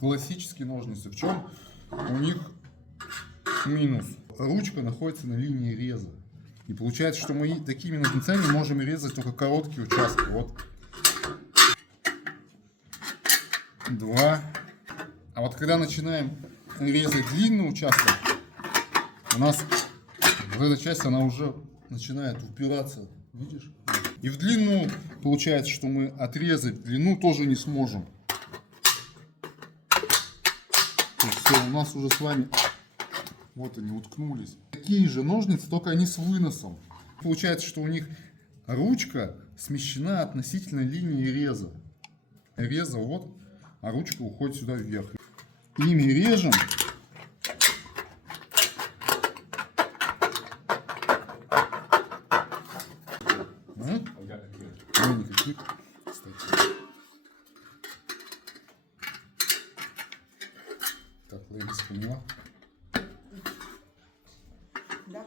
классические ножницы. В чем у них минус? Ручка находится на линии реза. И получается, что мы такими ножницами можем резать только короткие участки. Вот. 2. А вот когда начинаем резать длинный участок, у нас вот эта часть, она уже начинает упираться. Видишь? И в длину получается, что мы отрезать длину тоже не сможем. То есть все, у нас уже с вами вот они уткнулись. Такие же ножницы, только они с выносом. Получается, что у них ручка смещена относительно линии реза. Реза вот, а ручка уходит сюда вверх. Ими режем. Никаких, кстати. Так, Лариса поняла? Да.